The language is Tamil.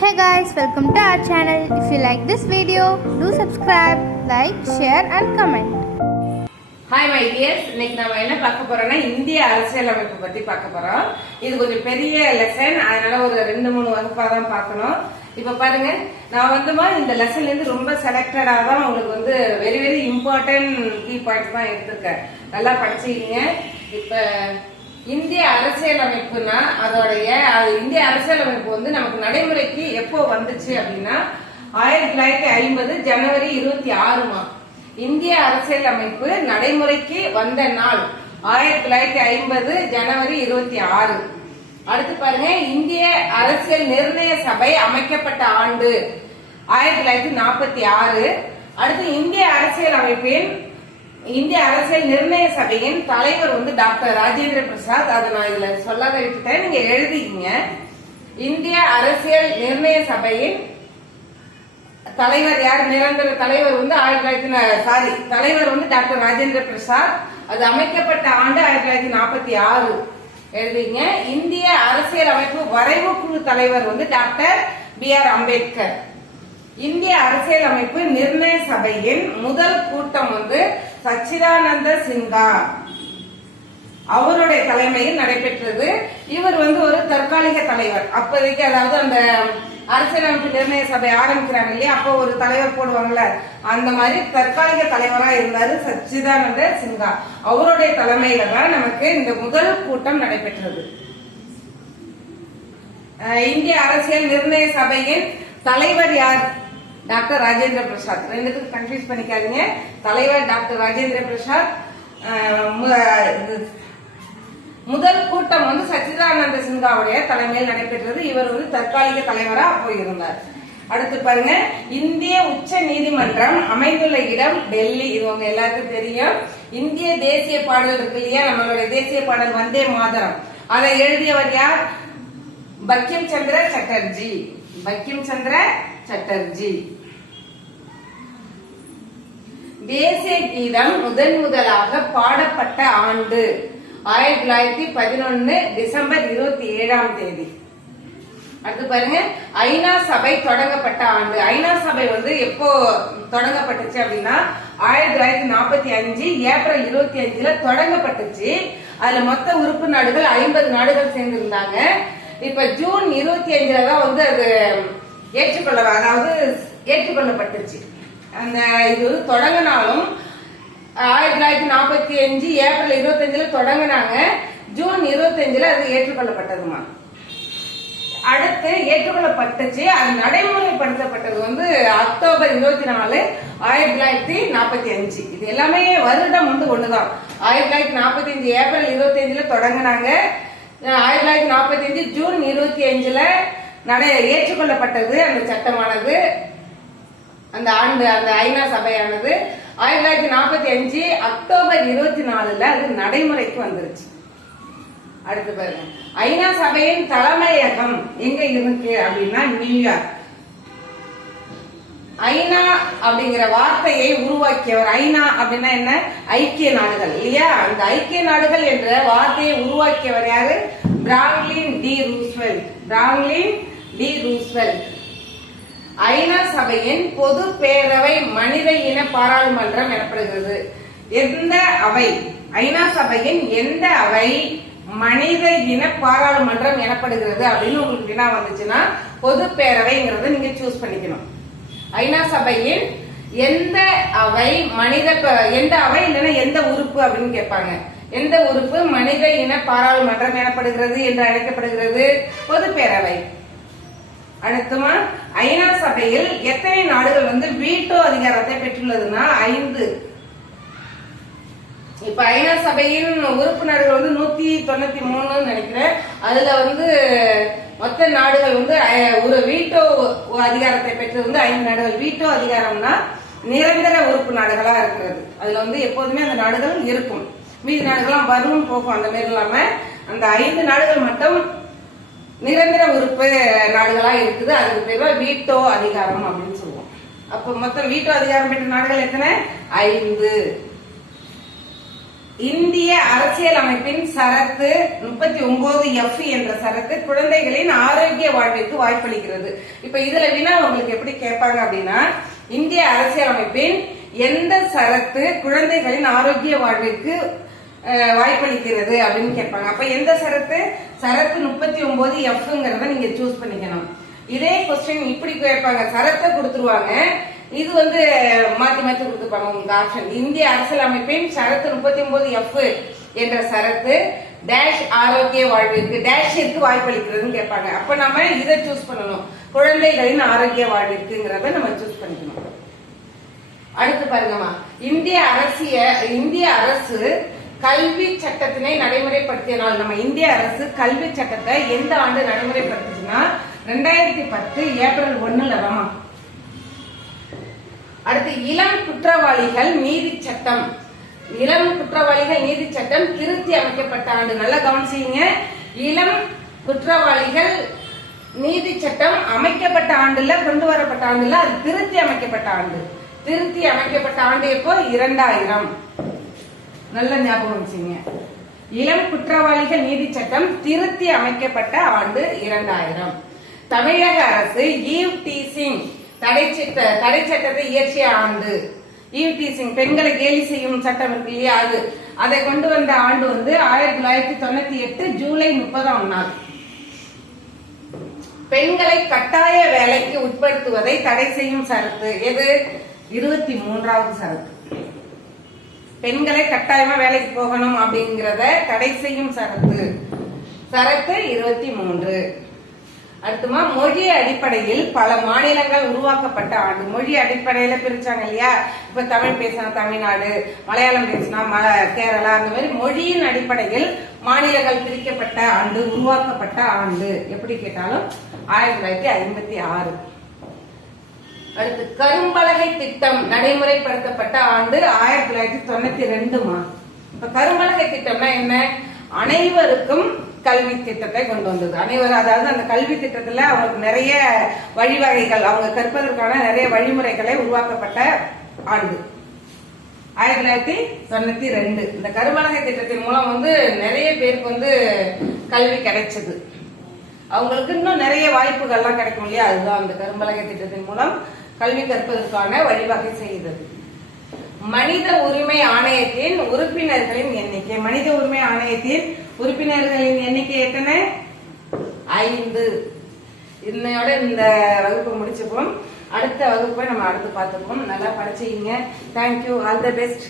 Hey guys welcome to our channel if you like this video do subscribe like share and comment hi my dears இன்னைக்கு நம்ம என்ன பார்க்க போறோம்னா இந்திய அரசியலமைப்பு பத்தி பார்க்க போறோம். இது கொஞ்சம் பெரிய லெசன் அதனால ஒரு ரெண்டு மூணு வகுப்பா தான் பார்க்கணும். இப்ப பாருங்க நான் வந்துமா இந்த லெசன்ல இருந்து ரொம்ப செலக்டடா தான் உங்களுக்கு வந்து very very important key points தான் எடுத்திருக்கேன். நல்லா படிச்சுக்கிங்க. இப்ப இந்திய அரசியலமைப்புனா அதோடைய இந்திய அரசியலமைப்பு வந்து நமக்கு நடைமுறைக்கு எப்போ வந்துச்சு அப்படின்னா ஆயிரத்தி தொள்ளாயிரத்தி ஐம்பது ஜனவரி இருபத்தி ஆறுமா இந்திய அரசியலமைப்பு நடைமுறைக்கு வந்த நாள் ஆயிரத்தி தொள்ளாயிரத்தி ஐம்பது ஜனவரி இருபத்தி ஆறு. அடுத்து பாருங்க இந்திய அரசியல் நிர்ணய சபை அமைக்கப்பட்ட ஆண்டு ஆயிரத்தி தொள்ளாயிரத்தி நாற்பத்தி ஆறு. அடுத்து இந்திய அரசியல் அமைப்பின் இந்திய அரசியல் நிர்ணய சபையின் தலைவர் வந்து டாக்டர் ராஜேந்திர பிரசாத். அதை நான் இதுல சொல்லாத விட்டுட்டேன். நீங்க எழுதிக்கீங்க. இந்திய அரசியல் நிர்ணய சபையின் தலைவர் யார்? நிரந்தர தலைவர் வந்து ஆயிரத்தி தொள்ளாயிரத்தி சாரி தலைவர் வந்து டாக்டர் ராஜேந்திர பிரசாத். அது அமைக்கப்பட்ட ஆண்டு ஆயிரத்தி தொள்ளாயிரத்தி நாற்பத்தி ஆறு. எழுதிங்க இந்திய அரசியல் அமைப்பு வரைவு குழு தலைவர் வந்து டாக்டர் பி ஆர் அம்பேத்கர். இந்திய அரசியல் அமைப்பு நிர்ணய சபையின் முதல் கூட்டம் வந்து சச்சிதானந்த சின்ஹா. அவருடைய தலைமையில் நடைபெற்றது. இவர் வந்து ஒரு தற்காலிக தலைவர். அப்போதைக்கு அதாவது அந்த அரசியலமைப்பு நிர்ணய சபை ஆரம்பிக்கிறாங்க இல்லையா? அப்போ ஒரு தலைவர் போடுவாங்கல்ல. அந்த மாதிரி தற்காலிக தலைவரா இருந்தாரு சச்சிதானந்த சின்ஹா. அவருடைய தலைமையில தான் நமக்கு இந்த முதல் கூட்டம் நடைபெற்றது. இந்திய அரசியல் நிர்ணய சபையின் தலைவர் யார்? டாக்டர் ராஜேந்திர பிரசாத். ரெண்டுத்துக்கும் கன்ஃபியூஸ் பண்ணிக்காதீங்க. தலைவர் டாக்டர் ராஜேந்திர பிரசாத் முதல் கூட்டம் வந்து சச்சிதானந்த சின்ஹாவுடைய தலைமையில் நடைபெற்றது. இவர் வந்து தற்காலிக தலைவரா போயிருந்தார். அடுத்து பாருங்க. இந்திய உச்ச நீதிமன்றம் அமைந்துள்ள இடம் டெல்லி. இது உங்க எல்லாருக்கும் தெரியும். இந்திய தேசிய பாடல் இருக்கு இல்லையா? நம்மளுடைய தேசிய பாடல் வந்தே மாதரம். அதை எழுதியவர் யார்? பக்கிம் சந்திர சட்டர்ஜி. பக்கிம் சந்திர சட்டர்ஜி. தேசிய கீதம் முதன் முதலாக பாடப்பட்ட ஆண்டு. ஆயிரத்தி தொள்ளாயிரத்தி பதினொன்னு டிசம்பர் இருபத்தி ஏழாம் தேதி. அடுத்து பாருங்க. ஐநா சபை தொடங்கப்பட்ட ஆண்டு. ஐநா சபை வந்து எப்போ தொடங்கப்பட்டுச்சு அப்படின்னா ஆயிரத்தி தொள்ளாயிரத்தி நாற்பத்தி அஞ்சு ஏப்ரல் இருபத்தி அஞ்சுல தொடங்கப்பட்டுச்சு. அதுல மொத்த உறுப்பு நாடுகள் ஐம்பது நாடுகள் சேர்ந்திருந்தாங்க. இப்ப ஜூன் இருபத்தி அஞ்சுல தான் வந்து அது ஏற்றுக்கொள்ள அதாவது ஏற்றுக்கொள்ளப்பட்டுச்சு அந்த இது வந்து தொடங்கினாலும் ஆயிரத்தி தொள்ளாயிரத்தி நாற்பத்தி அஞ்சு ஏப்ரல் இருபத்தஞ்சுல தொடங்கினாங்க. ஜூன் இருபத்தஞ்சுல அது ஏற்றுக்கொள்ளப்பட்டதுமா. அடுத்து ஏற்றுக்கொள்ளப்பட்டுச்சு அது நடைமுறைப்படுத்தப்பட்டது வந்து அக்டோபர் இருபத்தி நாலு ஆயிரத்தி தொள்ளாயிரத்தி நாற்பத்தி அஞ்சு. இது எல்லாமே வருடம் வந்து ஒண்ணுதான். ஆயிரத்தி தொள்ளாயிரத்தி நாற்பத்தி அஞ்சு ஏப்ரல் இருபத்தி அஞ்சுல தொடங்கினாங்க. ஆயிரத்தி தொள்ளாயிரத்தி நாற்பத்தி அஞ்சு ஜூன் இருபத்தி அஞ்சுல நடை ஏற்றுக்கொள்ளப்பட்டது அந்த சட்டமானது. அந்த ஆண்டு அந்த ஐநா சபையானது. ஆயிரத்தி தொள்ளாயிரத்தி நாற்பத்தி அஞ்சு அக்டோபர் இருபத்தி நாலுல அது நடைமுறைக்கு வந்துருச்சு. அடுத்து பாருங்க. ஐநா சபையின் தலைமையகம் எங்க இருக்கு அப்படின்னா நியூயார்க். ஐநா அப்படிங்கிற வார்த்தையை உருவாக்கியவர். ஐநா அப்படின்னா என்ன? ஐக்கிய நாடுகள் இல்லையா? அந்த ஐக்கிய நாடுகள் என்ற வார்த்தையை உருவாக்கியவர் யாரு? Franklin D Roosevelt. Franklin D Roosevelt. ஐநா சபையின் பொது பேரவை மனித இன பாராளுமன்றம் எனப்படுகிறது. எந்த அவை? ஐநா சபையின் எந்த அவை மனித இன பாராளுமன்றம் எனப்படுகிறது அப்படின்னு உங்களுக்கு வினா வந்துச்சுன்னா பொது பேரவைங்கிறத நீங்க சூஸ் பண்ணிக்கணும். ஐநா சபையின் எந்த அவை மனித எந்த அவை இல்லைன்னா எந்த உறுப்பு அப்படின்னு கேட்பாங்க. எந்த உறுப்பு மனித இன பாராளுமன்றம் எனப்படுகிறது என்று அழைக்கப்படுகிறது? பொது பேரவை. அடுத்துமா ஐநா சபையில் எத்தனை நாடுகள் வந்து வீட்டோ அதிகாரத்தை பெற்றுள்ளதுன்னா ஐந்து. இப்ப ஐநா சபையின் உறுப்பு வந்து நூத்தி தொண்ணூத்தி மூணுன்னு நினைக்கிறேன். அதுல வந்து மொத்த நாடுகள் வந்து ஒரு வீட்டோ அதிகாரத்தை பெற்றது வந்து ஐந்து நாடுகள். வீட்டோ அதிகாரம்னா நிரந்தர உறுப்பு நாடுகளா இருக்கிறது. அதுல வந்து எப்போதுமே அந்த நாடுகள் இருக்கும். மீதி நாடுகள்லாம் வரும் போகும் அந்த மாதிரி இல்லாம அந்த ஐந்து நாடுகள் மட்டும் நிரந்தர உறுப்பு நாடுகளா இருக்குது. அதுக்கு பேர் வீட்டோ அதிகாரம் அப்படின்னு சொல்லுவோம். அப்ப மொத்தம் வீட்டோ அதிகாரம் பெற்ற நாடுகள் எத்தனை? ஐந்து. இந்திய அரசியல் அமைப்பின் சரத்து முப்பத்தி ஒன்பது எஃப் என்ற சரத்து குழந்தைகளின் ஆரோக்கிய வாழ்விற்கு வாய்ப்பளிக்கிறது. இப்ப இதுல வினா உங்களுக்கு எப்படி கேட்பாங்க அப்படின்னா இந்திய அரசியல் அமைப்பின் எந்த சரத்து குழந்தைகளின் ஆரோக்கிய வாழ்விற்கு வாய்ப்பளிக்கிறது அப்படின்னு கேட்பாங்க. அப்ப எந்த சரத்து? சரத்து முப்பத்தி ஒன்பது எஃப்ங்கிறத நீங்க சூஸ் பண்ணிக்கணும். இதே கொஸ்டின் இப்படி கேட்பாங்க. சரத்தை கொடுத்துருவாங்க. இது வந்து மாத்தி மாத்தி கொடுத்துருப்பாங்க உங்களுக்கு ஆப்ஷன் இந்திய அரசியலமைப்பின் சரத்து முப்பத்தி ஒன்பது எஃப் என்ற சரத்து டேஷ் ஆரோக்கிய வாழ்விற்கு டேஷிற்கு வாய்ப்பளிக்கிறதுன்னு கேட்பாங்க. அப்ப நம்ம இதை சூஸ் பண்ணணும். குழந்தைகளின் ஆரோக்கிய வாழ்விற்குங்கிறத நம்ம சூஸ் பண்ணிக்கணும். அடுத்து பாருங்கம்மா. இந்திய அரசிய இந்திய அரசு கல்வி சட்டத்தினை நடைமுறைப்படுத்திய நாள் நம்ம இந்திய அரசு கல்வி சட்டத்தை எந்த ஆண்டு நடைமுறைப்படுத்துச்சுன்னா ரெண்டாயிரத்தி பத்து ஏப்ரல் ஒண்ணுல தான் அடுத்து இளம் குற்றவாளிகள் நீதி சட்டம். இளம் குற்றவாளிகள் நீதி சட்டம் திருத்தி அமைக்கப்பட்ட ஆண்டு. நல்லா கவனிச்சீங்க இளம் குற்றவாளிகள் நீதி சட்டம் அமைக்கப்பட்ட ஆண்டுல கொண்டு வரப்பட்ட ஆண்டுல அது திருத்தி அமைக்கப்பட்ட ஆண்டு. திருத்தி அமைக்கப்பட்ட ஆண்டு எப்போ? இரண்டாயிரம். நல்ல ஞாபகம் வச்சுங்க இளம் குற்றவாளிகள் நீதி சட்டம் திருத்தி அமைக்கப்பட்ட ஆண்டு இரண்டாயிரம். தமிழக அரசு ஈவ் டீசிங் தடை சட்ட தடை சட்டத்தை இயற்றிய ஆண்டு. ஈவ்டீசிங் பெண்களை கேலி செய்யும் சட்டம் இருக்கு இல்லையா அது? அதை கொண்டு வந்த ஆண்டு வந்து ஆயிரத்தி தொள்ளாயிரத்தி தொண்ணூத்தி எட்டு ஜூலை முப்பதாம் நாள். பெண்களை கட்டாய வேலைக்கு உட்படுத்துவதை தடை செய்யும் சரத்து. எது? இருபத்தி மூன்றாவது சரத்து. பெண்களை கட்டாயமா வேலைக்கு போகணும் அப்படிங்கறத தடை செய்யும் சரத்து. சரத்து இருபத்தி மூன்று. அடுத்துமா மொழி அடிப்படையில் பல மாநிலங்கள் உருவாக்கப்பட்ட ஆண்டு. மொழி அடிப்படையில பிரிச்சாங்க இல்லையா? இப்ப தமிழ் பேசினா தமிழ்நாடு மலையாளம் பேசினா ம- கேரளா அந்த மாதிரி மொழியின் அடிப்படையில் மாநிலங்கள் பிரிக்கப்பட்ட ஆண்டு உருவாக்கப்பட்ட ஆண்டு. எப்படி கேட்டாலும் ஆயிரத்தி தொள்ளாயிரத்தி ஐம்பத்தி ஆறு. அடுத்து கரும்பலகை திட்டம் நடைமுறைப்படுத்தப்பட்ட ஆண்டு ஆயிரத்தி தொள்ளாயிரத்தி தொண்ணூத்தி ரெண்டுமா இப்ப கரும்பலகை திட்டம்னா என்ன? அனைவருக்கும் கல்வி திட்டத்தை கொண்டு வந்தது. அனைவரும் அதாவது அந்த கல்வி திட்டத்துல அவங்களுக்கு நிறைய வழிவகைகள் அவங்க கற்பதற்கான நிறைய வழிமுறைகளை உருவாக்கப்பட்ட ஆண்டு. ஆயிரத்தி தொள்ளாயிரத்தி தொண்ணூத்தி ரெண்டு. இந்த கரும்பலகை திட்டத்தின் மூலம் வந்து நிறைய பேருக்கு வந்து கல்வி கிடைச்சது. அவங்களுக்கு இன்னும் நிறைய வாய்ப்புகள்லாம் கிடைக்கும் இல்லையா? அதுதான் அந்த கரும்பலகை திட்டத்தின் மூலம் கல்வி கற்பதற்கான வழிவகை செய்தது. மனித உரிமை ஆணையத்தின் உறுப்பினர்களின் எண்ணிக்கை. மனித உரிமை ஆணையத்தின் உறுப்பினர்களின் எண்ணிக்கை எத்தனை? ஐந்து. இன்னையோட இந்த வகுப்பு முடிச்சுப்போம். அடுத்த வகுப்பை நம்ம அடுத்து பார்த்துப்போம். நல்லா படிச்சீங்க தேங்க்யூ ஆல் த பெஸ்ட்